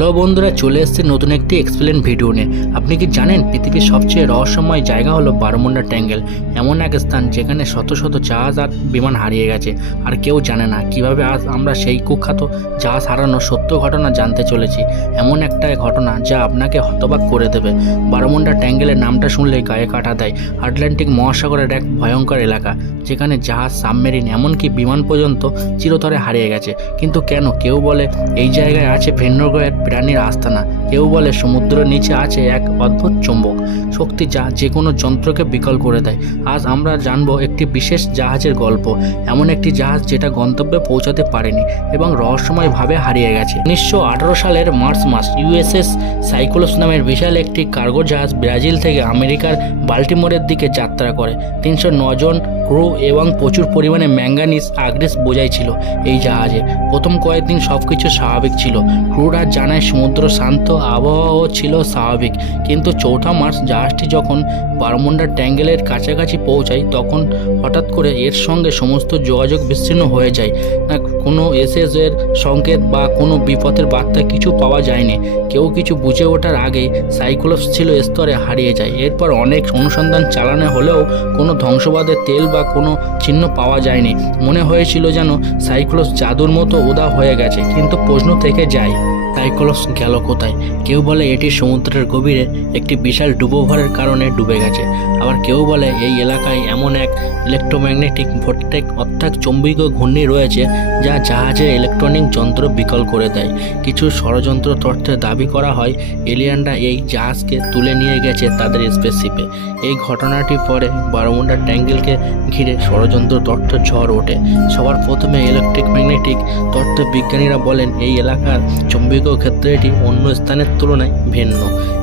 Hello বন্ধুরা, চলে এসেছে নতুন একটি এক্সপ্লেন ভিডিও নিয়ে। আপনি কি জানেন পৃথিবীর সবচেয়ে রহস্যময় জায়গা হলো বারমুন্ডা ট্যাঙ্গেল। এমন এক স্থান যেখানে শত শত জাহাজ আর বিমান হারিয়ে গেছে, আর কেউ জানে না কিভাবে আজ আমরা সেই কুখ্যাত জাহাজ হারানোর সত্য ঘটনা জানতে চলেছি। এমন একটা ঘটনা যা আপনাকে হতবাক করে দেবে। বারমুন্ডা ট্যাঙ্গেলের নামটা শুনলেই গায়ে কাটা দেয়। আটলান্টিক মহাসাগরের এক ভয়ঙ্কর এলাকা, যেখানে জাহাজ, সাবমেরিন, এমনকি বিমান পর্যন্ত চিরতরে হারিয়ে গেছে। কিন্তু কেন? কেউ বলে এই জায়গায় আছে ভিন্ন গ্রহের প্রাণীর আস্তানা, কেউ বলে সমুদ্রের নিচে আছে এক অদ্ভুত চুম্বক শক্তি যা যে কোনো যন্ত্রকে বিকল করে দেয়। আজ আমরা জানবো একটি বিশেষ জাহাজের গল্প, এমন একটি জাহাজ যেটা গন্তব্যে পৌঁছাতে পারেনি এবং রহস্যময়ভাবে হারিয়ে গেছে। 1918 সালের মার্চ মাস ইউএসএস সাইক্লোপস নামের বিশাল একটি কার্গো জাহাজ ব্রাজিল থেকে আমেরিকার বাল্টিমোরের দিকে যাত্রা করে। 309 জন ক্রু এবং প্রচুর পরিমাণে ম্যাঙ্গানিজ আগ্নেস বোঝাই ছিল এই জাহাজে। প্রথম কয়েকদিন সব কিছু স্বাভাবিক ছিল। ক্রুরা জানায় সমুদ্র শান্ত, আবহাওয়াও ছিল স্বাভাবিক। কিন্তু 4 মার্চ জাহাজটি যখন বারমুন্ডা ট্যাঙ্গেলের কাছাকাছি পৌঁছায়, তখন হঠাৎ করে এর সঙ্গে সমস্ত যোগাযোগ বিচ্ছিন্ন হয়ে যায়। না কোনো এসএস এর সংকেত বা কোনো বিপদের বার্তা কিছু পাওয়া যায়নি। কেউ কিছু বুঝে ওঠার আগেই সাইক্লোপস ছিল স্তরে হারিয়ে যায়। এরপর অনেক অনুসন্ধান চালানো হলেও কোনো ধ্বংসবাদের তেল বা কোনো চিহ্ন পাওয়া যায়নি। মনে হয়েছিল যেন সাইক্লোপস জাদুর মতো উধাও হয়ে গেছে। কিন্তু প্রশ্ন থেকে যায়, সাইক্লোপস গেল কোথায়? কেউ বলে এটি সমুদ্রের গভীরে একটি বিশাল ডুবোভারের কারণে ডুবে গেছে। আবার কেউ বলে এই এলাকায় এমন এক ইলেকট্রোম্যাগনেটিক ভোল্টেজ অর্থাৎ চৌম্বকীয় ঘূর্ণি রয়েছে যা জাহাজের ইলেকট্রনিক যন্ত্র বিকল করে দেয়। কিছু ষড়যন্ত্র তথ্যে দাবি করা হয় এলিয়ানরা এই জাহাজকে তুলে নিয়ে গেছে তাদের স্পেসশিপে। এই ঘটনাটির পরে বারমুন্ডা ট্যাঙ্গেলকে ঘিরে ষড়যন্ত্র তথ্য ঝড় ওঠে। সবার প্রথমে ইলেকট্রোম্যাগনেটিক তথ্য বিজ্ঞানীরা বলেন এই এলাকার চৌম্বকীয় ক্ষেত্রটি অন্য স্থানের তুলনায় ভিন্ন।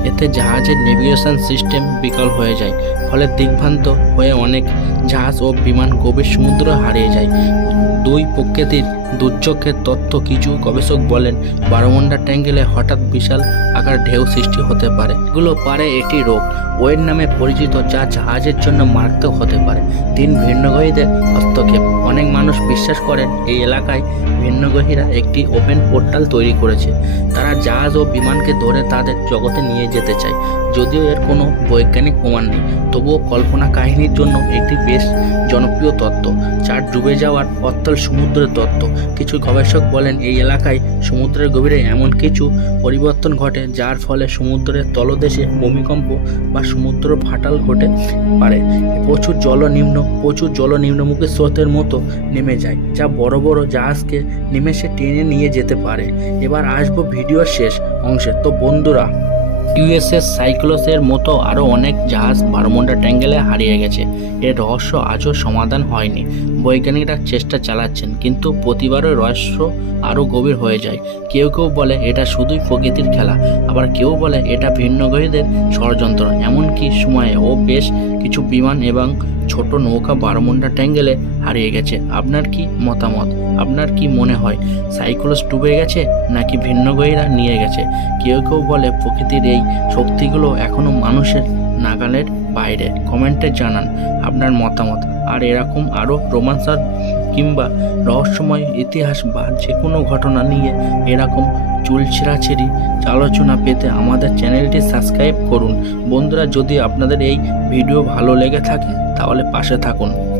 এতে জাহাজের নেভিগেশন সিস্টেম বিকল হয়ে যায়, ফলে দিগ্ভ্রান্ত হয়ে অনেক জাহাজ ও বিমান গভীর সমুদ্র হারিয়ে যায়। দুই প্রকৃতির দুর্যোগের তথ্য কিছু গবেষক বলেন বারমুন্ডা ট্যাঙ্গেলে হঠাৎ বিশাল আকার ঢেউ সৃষ্টি হতে পারে। এগুলো পারে এটি রোগ ওয়েভ নামে পরিচিত, যা জাহাজের জন্য মারাত্মক হতে পারে। 3 ভিন্নগ্রহীদের হস্তক্ষেপ। অনেক মানুষ বিশ্বাস করেন এই এলাকায় ভিন্নগ্রহীরা একটি ওপেন পোর্টাল তৈরি করেছে। তারা জাহাজ ও বিমানকে ধরে তাদের জগতে নিয়ে যেতে চায়। যদিও এর কোনো বৈজ্ঞানিক প্রমাণ নেই, তবুও কল্পনা কাহিনীর জন্য একটি বেশ জনপ্রিয় তত্ত্ব। চার ডুবে যাওয়ার অতল সমুদ্রের তত্ত্ব। কিছু গবেষক বলেন এই এলাকায় সমুদ্রের গভীরে এমন কিছু পরিবর্তন ঘটে যার ফলে সমুদ্রের তলদেশে ভূমিকম্প বা সমুদ্র ফাটাল ঘটে পারে। প্রচুর জল নিম্নমুখী স্রোতের মতো নেমে যায়, যা বড় বড় জাহাজকে নিমেষে টেনে নিয়ে যেতে পারে। এবার আসবো ভিডিওর শেষ অংশে। তো বন্ধুরা, ইউএসএস সাইক্লোপসের মতো আরও অনেক জাহাজ বারমুন্ডা ট্যাঙ্গেলে হারিয়ে গেছে। এর রহস্য আজও সমাধান হয়নি। বৈজ্ঞানিকরা চেষ্টা চালাচ্ছেন, কিন্তু প্রতিবারও রহস্য আরও গভীর হয়ে যায়। কেউ কেউ বলে এটা শুধুই প্রকৃতির খেলা, আবার কেউ বলে এটা ভিন্নগ্রহীদের ষড়যন্ত্র। এমনকি সময়ে বেশ কিছু বিমান এবং ছোট নৌকা বারমুন্ডা ট্যাঙ্গেলে হারিয়ে গেছে। আপনার কি মতামত? আপনার কি মনে হয় সাইক্লোপস ডুবে গেছে নাকি ভিন্নগ্রহীরা নিয়ে গেছে? কেউ কেউ বলে প্রকৃতির এই শক্তিগুলো এখনও মানুষের নাগালের বাইরে। কমেন্টে জানান আপনার মতামত। আর এরকম আরও রোমাঞ্চকর কিংবা রহস্যময় ইতিহাস বা যে কোনো ঘটনা নিয়ে এরকম চুলছেড়াছেড়ি আলোচনা পেতে আমাদের চ্যানেলটি সাবস্ক্রাইব করুন। বন্ধুরা, যদি আপনাদের এই ভিডিও ভালো লেগে থাকে তাহলে পাশে থাকুন।